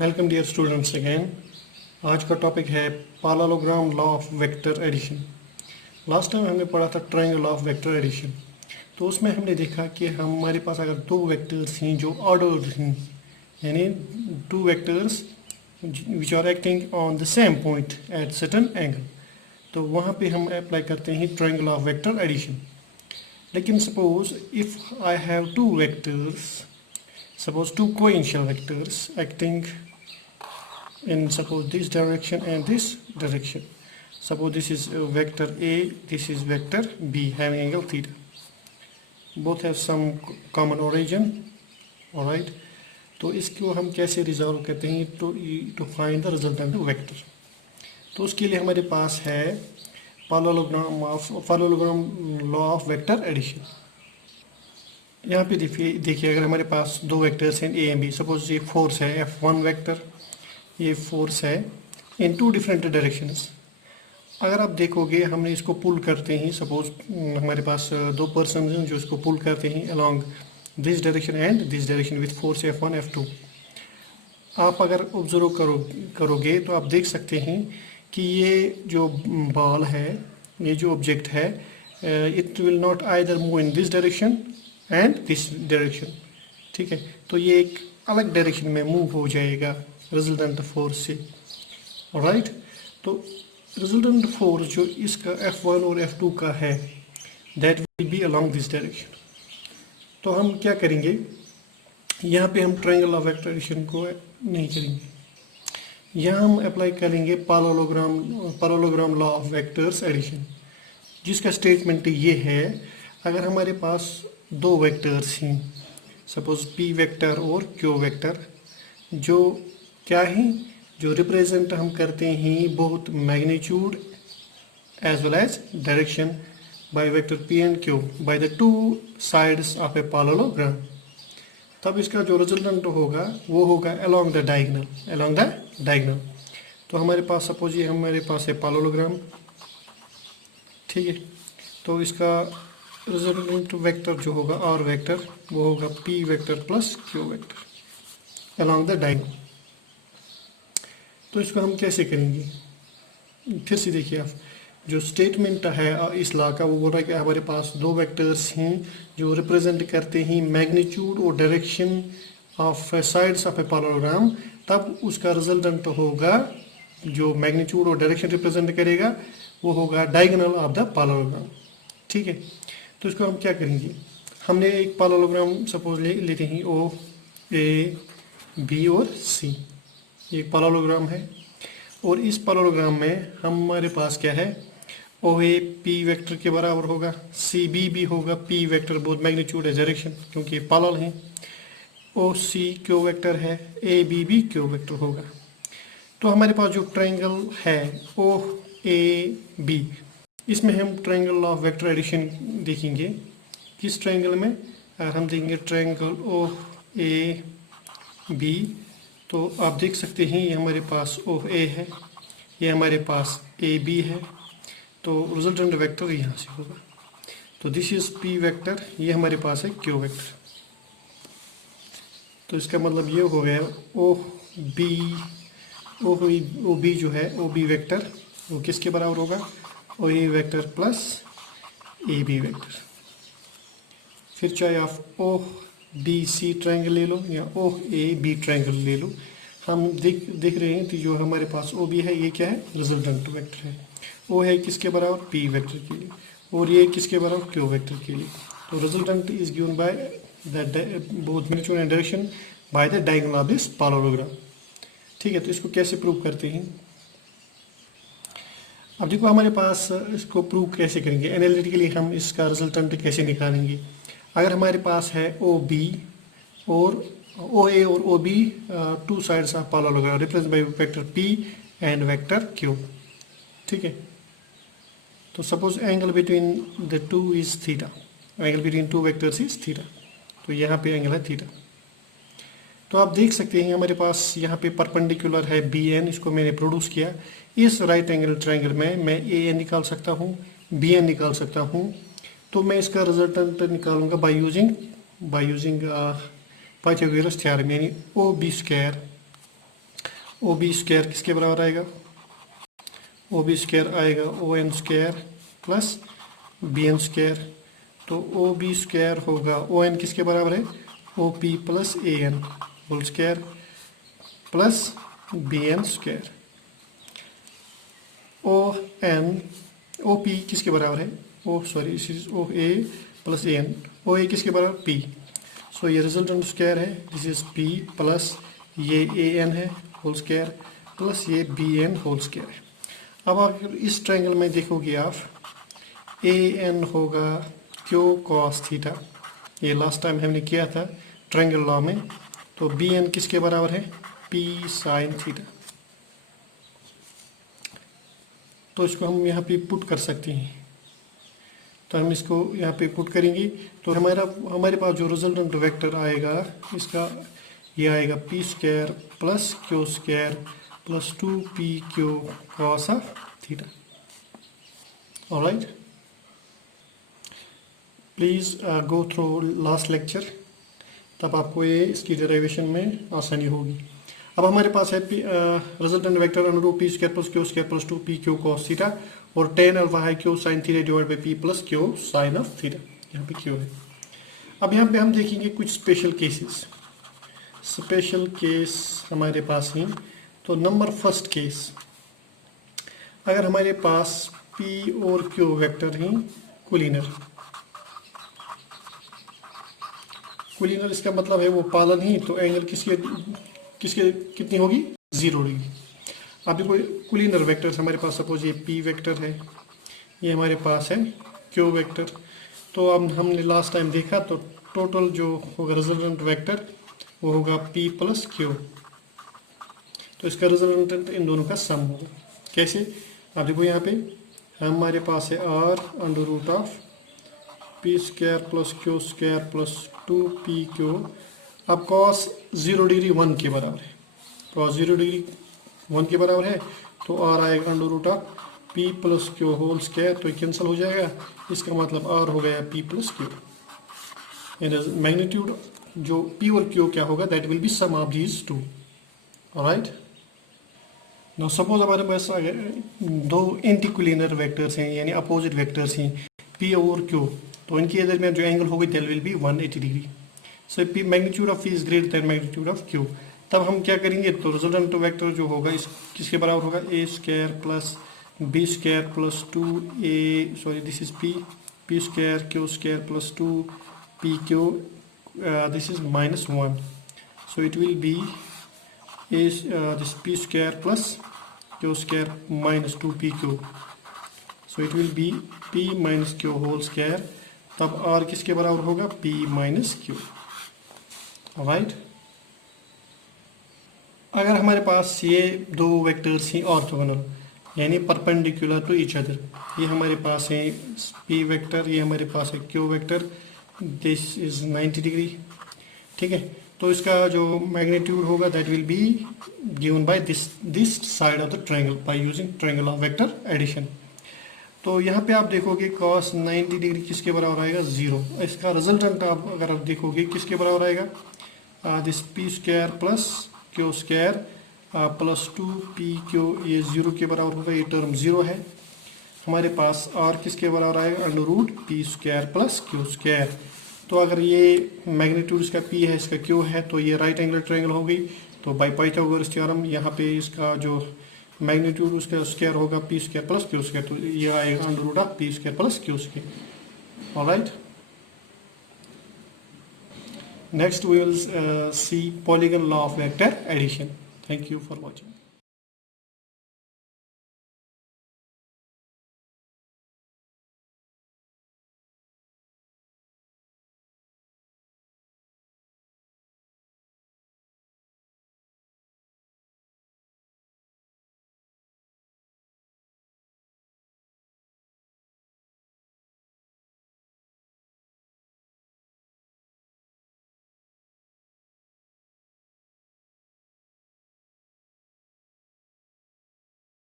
Welcome dear students again. आज का topic है parallelogram law of vector addition. Last time हमने पढ़ा था ट्रायंगल ऑफ वेक्टर एडिशन। तो उसमें हमने देखा कि हमारे पास अगर दो वेक्टर्स हैं जो ऑर्डर्ड हैं, यानी two vectors which are acting on the same point at certain angle, तो वहाँ पे हम अप्लाई करते हैं ट्रायंगल ऑफ वेक्टर एडिशन। लेकिन suppose if I have two vectors, suppose two coinitial vectors acting in suppose this direction and this direction. Suppose this is vector A, this is vector B having angle theta. Both have some common origin. Alright, तो इसको हम कैसे resolve करते हैं to find the resultant vector. तो उसके लिए हमारे पास है parallelogram law of vector addition. यहाँ पे देखिए अगर हमारे पास दो वेक्टर्स हैं ए एंड बी, सपोज ये फोर्स है F1 वेक्टर, ये फोर्स है इन टू डिफरेंट डायरेक्शंस। अगर आप देखोगे हमने इसको पुल करते हैं, सपोज हमारे पास दो पर्सन हैं जो इसको पुल करते हैं along this direction and this direction with force F1 F2। आप अगर ऑब्जर्व करोगे तो आप देख सकते हैं कि ये जो बॉल है, ये जो ऑब्जेक्ट है, it will not either move in this direction and this direction. ठीक है, तो ये एक अलग डायरेक्शन में मूव हो जाएगा रिजल्टेंट फोर्स से। राइट, तो रिजल्टेंट फोर्स जो इसका F1 और F2 का है that will B along this direction. तो हम क्या करेंगे, यहाँ पे हम ट्रायंगल ऑफ वेक्टर एडिशन को नहीं करेंगे, यहाँ हम अप्लाई करेंगे parallelogram law of vectors addition, जिसका स्टेटमेंट ये है अगर हमारे पास दो वेक्टर्स हैं, सपोज P वेक्टर और Q वेक्टर, जो क्या हैं, जो रिप्रेजेंट हम करते हैं both magnitude as well as direction by vector P and Q by the two sides of a parallelogram, तब इसका जो रिजल्टेंट होगा वो होगा अलोंग द डायगोनल। तो हमारे पास सपोज ये हमारे पास है पैरेललोग्राम, ठीक है, तो इसका रिजल्टेंट वेक्टर जो होगा R वेक्टर वो होगा P vector plus Q vector along the diagonal. तो इसको हम कैसे करेंगे, फिर से देखिए आप, जो स्टेटमेंट है इस लॉ का वो बोल रहा है कि हमारे पास दो वेक्टर्स हैं जो रिप्रेजेंट करते हैं मैग्नीट्यूड और direction of sides of a parallelogram, तब उसका रिजल्टेंट होगा जो मैग्नीट्यूड और डायरेक्शन रिप्रेजेंट करेगा वो होगा डायगोनल ऑफ द पैरेललोग्राम। ठीक है, तो इसको हम क्या करेंगे, हमने एक पैरेललोग्राम सपोज लेते हैं O A B और C, ये एक पैरेललोग्राम है और इस पैरेललोग्राम में हमारे पास क्या है, OA P वेक्टर के बराबर होगा, CB भी होगा P vector both magnitude as direction क्योंकि ये पैरेलल है, OC Q वेक्टर है, AB भी Q वेक्टर होगा। तो हमारे पास जो ट्रायंगल है OAB, इसमें हम ट्रायंगल ऑफ वेक्टर एडिशन देखेंगे। किस ट्रायंगल में, हम देखेंगे ट्रायंगल OAB। तो आप देख सकते हैं ये हमारे पास OA है, ये हमारे पास AB है, तो रिजल्टेंट वेक्टर यहाँ से होगा। तो दिस इज P वेक्टर, ये हमारे पास है Q वेक्टर। तो इसका मतलब ये हो गया OB जो है OB वेक्टर वो किसके बराबर होगा, OA vector plus AB vector. फिर चाहे आप OBC ट्रायंगल ले लो या OAB ट्रायंगल ले लो, हम देख रहे हैं कि जो हमारे पास OB है ये क्या है, रिजल्टेंट वेक्टर है। O है किसके बराबर, P वेक्टर के लिए, और ये किसके बराबर, Q वेक्टर के लिए। तो resultant is given by the both magnitude and direction by the diagonal of this parallelogram. ठीक है, तो इसको कैसे प्रूव करते हैं, अब देखो हमारे पास इसको प्रूव कैसे करेंगे, एनालिटिकली हम इसका रिजल्टेंट कैसे निकालेंगे। अगर हमारे पास है OB और OA और OB to sides of parallelogram represent by vector P and vector Q। ठीक है, तो suppose angle between the two is theta, angle between two vectors is theta, तो यहाँ पे एंगल है थीटा। तो आप देख सकते हैं हमारे पास यहाँ पे परपेंडिकुलर है BN, इसको मैंने प्रोड्यूस किया। इस राइट एंगल ट्रायंगल में मैं AN निकाल सकता हूँ, BN निकाल सकता हूँ। तो मैं इसका रिजल्टेंट निकालूंगा बाय यूजिंग पाइथागोरस थ्योरम, यानी OB square O B square किसके बराबर आएगा, ओ बी स्क्वायर आएगा O N square plus B N square. तो ओ बी स्क्वायर होगा ओ एन किसके बराबर है, O P plus A N whole square plus B N square. O N O P किसके बराबर है, O sorry this is O A plus A N, O A किसके बराबर P. So ये रिजल्टेंट स्क्वायर है, दिस इज पी प्लस ये A N है whole square plus ये बी एन होल स्क्वायर है। अब अगर इस ट्रायंगल में देखोगे आप, ए एन होगा क्यू कॉस थीटा, ये लास्ट टाइम हमने किया था ट्रायंगल लॉ में। तो बी एन किसके बराबर है, पी साइन थीटा। तो इसको हम यहाँ पे पुट कर सकते हैं, तो हम इसको यहाँ पे पुट करेंगे तो हमारे पास जो रिजल्टेंट वेक्टर आएगा इसका ये आएगा P square plus Q square plus 2pq cos theta. Alright, please go through last lecture, तब आपको ये इसकी डेरिवेशन में आसानी होगी। अब हमारे पास है resultant vector under root P square plus Q square plus 2pq cos theta और tan अल्फा है Q sine theta divide by P plus Q sine of theta, यहाँ पे क्यू है। अब यहाँ पे हम देखेंगे कुछ स्पेशल केसेस, स्पेशल केस हमारे पास हैं। तो नंबर फर्स्ट केस, अगर हमारे पास पी और क्यू वेक्टर हैं कोलिनर, कोलिनर इसका मतलब है वो पालन ही, तो एंगल किसके किसके कितनी होगी, 0 डिग्री। अभी कोई कोलिनर वेक्टर हमारे पास, सपोज ये पी वेक्टर है, ये हमारे पास है क्यू वेक्टर। तो अब हमने लास्ट टाइम देखा तो टोटल जो होगा रिजल्टेंट वेक्टर वो होगा पी प्लस क्यू, तो इसका रिजल्टेंट इन दोनों का सम होगा। कैसे, आप देखो यहाँ पे हमारे पास है R under root of P square plus Q square plus 2pq। अब कॉस 0 डिग्री 1 के बराबर है, कॉस 0 डिग्री 1 के बराबर है, तो आर आएगा under root of P plus Q whole square, तो कैंसिल हो जाएगा, इसका मतलब आर हो गया पी प्लस क्यू। मैग्नीट्यूड जो पी और क्यू क्या होगा, that will be sum of these two. Alright, now suppose हमारे पास दो एंटीकोलिनर वेक्टर्स हैं, यानी अपोजिट वेक्टर्स हैं पी और क्यू, तो इनके दरमियान जो एंगल होगा that will be 180 degree. So P magnitude of P is greater than magnitude of Q. तब हम क्या करेंगे, तो रिजल्टेंट वेक्टर जो होगा इस किसके बराबर होगा, A square plus B square plus 2a sorry this is P square Q square plus 2pq, this is -1, so it will be is this p square plus q square minus 2pq, so it will be p minus q whole square। तब r किसके बराबर होगा, p minus q। Right, अगर हमारे पास ये दो vectors हैं orthogonal यानी परपेंडिकुलर टू ईच अदर, ये हमारे पास है p वेक्टर, ये हमारे पास है q vector, this is 90 degree, ठीक है। तो इसका जो मैग्नीट्यूड होगा that will be given by this side of the triangle by using triangle of vector addition. तो यहाँ पे आप देखोगे cos 90 डिग्री किसके बराबर आएगा, 0। इसका रिजल्टेंट आप अगर आप देखोगे किसके बराबर आएगा, this P square plus Q square plus 2pq, ये 0 के बराबर होगा, ये टर्म 0 है। हमारे पास r किसके बराबर आएगा, under root P square plus Q square. तो अगर ये मैग्नीट्यूड इसका p है, इसका q है, तो ये राइट एंगल ट्रायंगल हो गई। तो बाय पाइथागोरस थ्योरम यहाँ पे इसका जो मैग्नीट्यूड उसका स्क्वायर होगा P square plus Q square, तो ये आएगा under root of P square plus Q square. Alright, next we will see polygon law of vector addition. Thank you for watching.